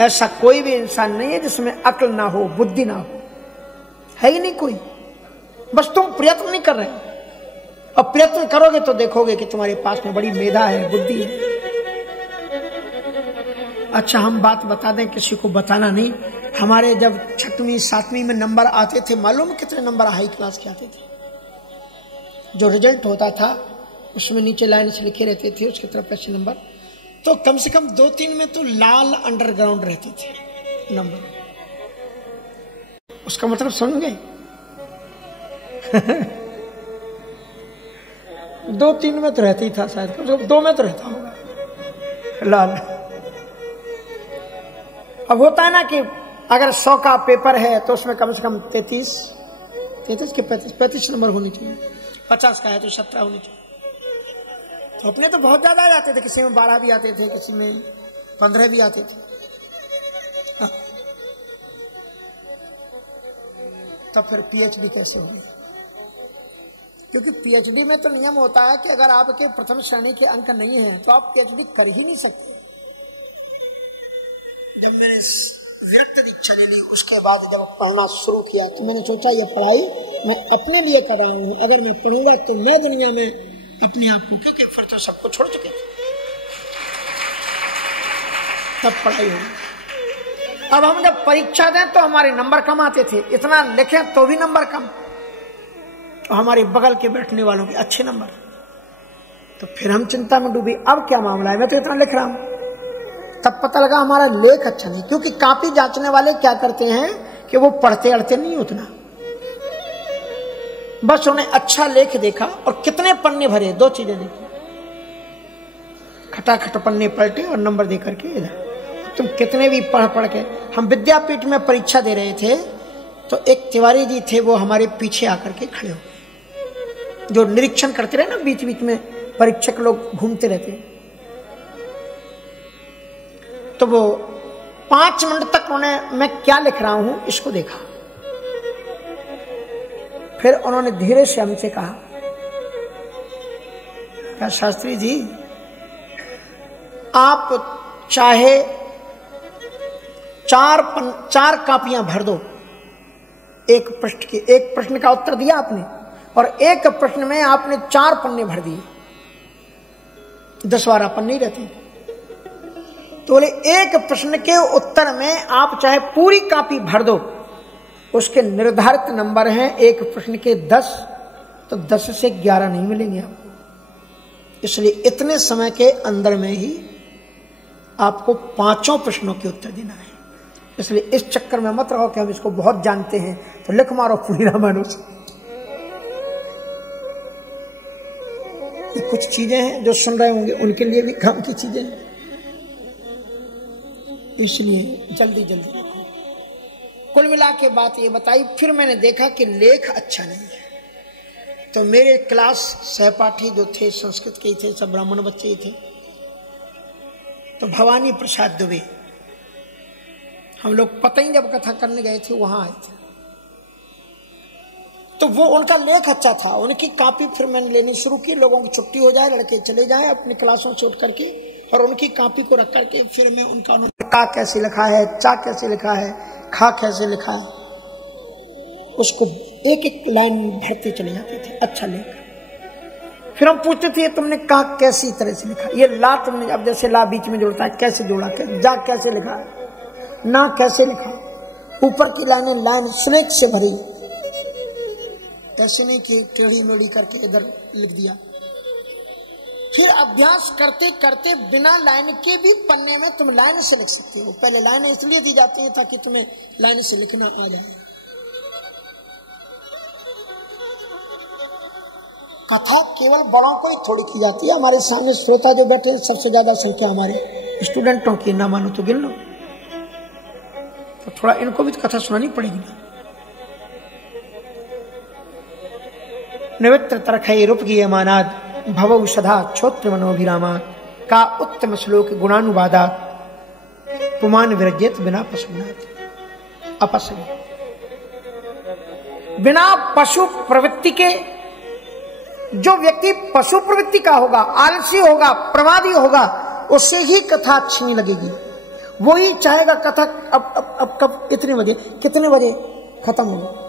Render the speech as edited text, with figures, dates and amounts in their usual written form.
ऐसा कोई भी इंसान नहीं है जिसमें अक्ल ना हो, बुद्धि ना हो, है ही नहीं कोई। बस तुम प्रयत्न नहीं कर रहे, और प्रयत्न करोगे तो देखोगे कि तुम्हारे पास में बड़ी मेधा है, बुद्धि है। अच्छा, हम बात बता दें, किसी को बताना नहीं। हमारे जब 6वीं 7वीं में नंबर आते थे, मालूम कितने नंबर हाई क्लास के आते थे? जो रिजल्ट होता था उसमें नीचे लाइन से लिखे रहते थे, उसकी तरफ ऐसे नंबर, तो कम से कम 2-3 में तो लाल अंडरग्राउंड रहते थे नंबर। उसका मतलब समझ गए? 2-3 में तो रहता ही था, शायद कम से कम 2 में तो रहता होगा लाल। अब होता है ना कि अगर 100 का पेपर है तो उसमें कम से कम 33 के 35 नंबर होने चाहिए। 50 का है तो 17 होने चाहिए। तो अपने तो बहुत ज्यादा आ जाते थे, किसी में 12 भी आते थे, किसी में 15 भी आते थे। तब फिर पीएचडी कैसे होगी? क्योंकि पीएचडी में तो नियम होता है कि अगर आपके प्रथम श्रेणी के अंक नहीं है तो आप पीएचडी कर ही नहीं सकते। जब मैंने विरक्त दीक्षा ले ली, उसके बाद जब पढ़ना शुरू किया तो मैंने सोचा ये पढ़ाई मैं अपने लिए कर रहा हूँ, अगर मैं पढ़ूंगा तो मैं दुनिया में अपने आप को, क्योंकि फिर तो सबको छोड़ चुके थे, तब पढ़ाई होगी। अब हम जब परीक्षा दें तो हमारे नंबर कम आते थे, इतना लिखें तो भी नंबर कम, तो हमारे बगल के बैठने वालों के अच्छे नंबर। तो फिर हम चिंता में डूबी, अब क्या मामला है, मैं तो इतना लिख रहा हूं। तब पता लगा हमारा लेख अच्छा नहीं, क्योंकि कापी जांचने वाले क्या करते हैं कि वो पढ़ते अड़ते नहीं उतना, बस उन्हें अच्छा लेख देखा और कितने पन्ने भरे, 2 चीजें देखी, खटाखट पन्ने पलटे और नंबर दे करके इधर। तुम कितने भी पढ़ के, हम विद्यापीठ में परीक्षा दे रहे थे तो एक तिवारी जी थे, वो हमारे पीछे आकर के खड़े हो गए, जो निरीक्षण करते रहे ना, बीच बीच में परीक्षक लोग घूमते रहते, तो वो 5 मिनट तक उन्होंने मैं क्या लिख रहा हूं इसको देखा। फिर उन्होंने धीरे से हमसे कहा, क्या शास्त्री जी, आप चाहे 4 कापियां भर दो, एक प्रश्न का उत्तर दिया आपने, और एक प्रश्न में आपने 4 पन्ने भर दिए, 10-12 पन्ने रहते। तो बोले एक प्रश्न के उत्तर में आप चाहे पूरी कापी भर दो, उसके निर्धारित नंबर हैं एक प्रश्न के 10, तो 10 से 11 नहीं मिलेंगे आपको। इसलिए इतने समय के अंदर में ही आपको 5 प्रश्नों के उत्तर देना है। इसलिए इस चक्कर में मत रहो कि हम इसको बहुत जानते हैं तो लिख मारो पूरी रामायण से। कुछ चीजें हैं जो सुन रहे होंगे उनके लिए भी काम की चीजें हैं, इसलिए जल्दी जल्दी लिखो। कुल मिला के बात ये बताई। फिर मैंने देखा कि लेख अच्छा नहीं है, तो मेरे क्लास सहपाठी जो थे संस्कृत के ही थे, सब ब्राह्मण बच्चे ही थे, तो भवानी प्रसाद दुबे, हम लोग पता ही जब कथा करने गए थे वहां आए थे, तो वो उनका लेख अच्छा था, उनकी कॉपी फिर मैंने लेनी शुरू की। लोगों की छुट्टी हो जाए, लड़के चले जाए अपनी क्लासों से उठ करके, और उनकी कॉपी को रख करके फिर मैं उनका, उन्होंने का कैसे लिखा है, चा कैसे लिखा है, खा कैसे लिखा है, उसको एक एक लाइन भरते चले जाते थे, अच्छा लेख। फिर हम पूछते थे तुमने का कैसी तरह से लिखा, ये ला तुमने, अब जैसे ला बीच में जोड़ता है कैसे जोड़ा, जा कैसे लिखा, ना कैसे लिखा, ऊपर की लाइनें लाइन स्नेक से भरी, ऐसे नहीं कि टेढ़ी मेढ़ी करके इधर लिख दिया। फिर अभ्यास करते करते बिना लाइन के भी पन्ने में तुम लाइन से लिख सकते हो। पहले लाइन इसलिए दी जाती है ताकि तुम्हें लाइन से लिखना आ जाए। कथा केवल बड़ों को ही थोड़ी की जाती है। हमारे सामने श्रोता जो बैठे हैं, सबसे ज्यादा संख्या हमारे स्टूडेंटों की, ना मानो तो गिन लो, तो थोड़ा इनको भी तो कथा सुनानी पड़ेगी ना। निमित्र तरखै रूपगीय मानाद भवौ सदा क्षोत्र मनोभिरामा का उत्तम श्लोक गुणानुवादात पुमान विरजेत बिना पशुनाथ अपसंग। बिना पशु प्रवृत्ति के जो व्यक्ति पशु प्रवृत्ति का होगा, आलसी होगा, प्रमादी होगा, उससे ही कथा अच्छी नहीं लगेगी। वही चाहेगा कथा अब कब कितने बजे खत्म होगा।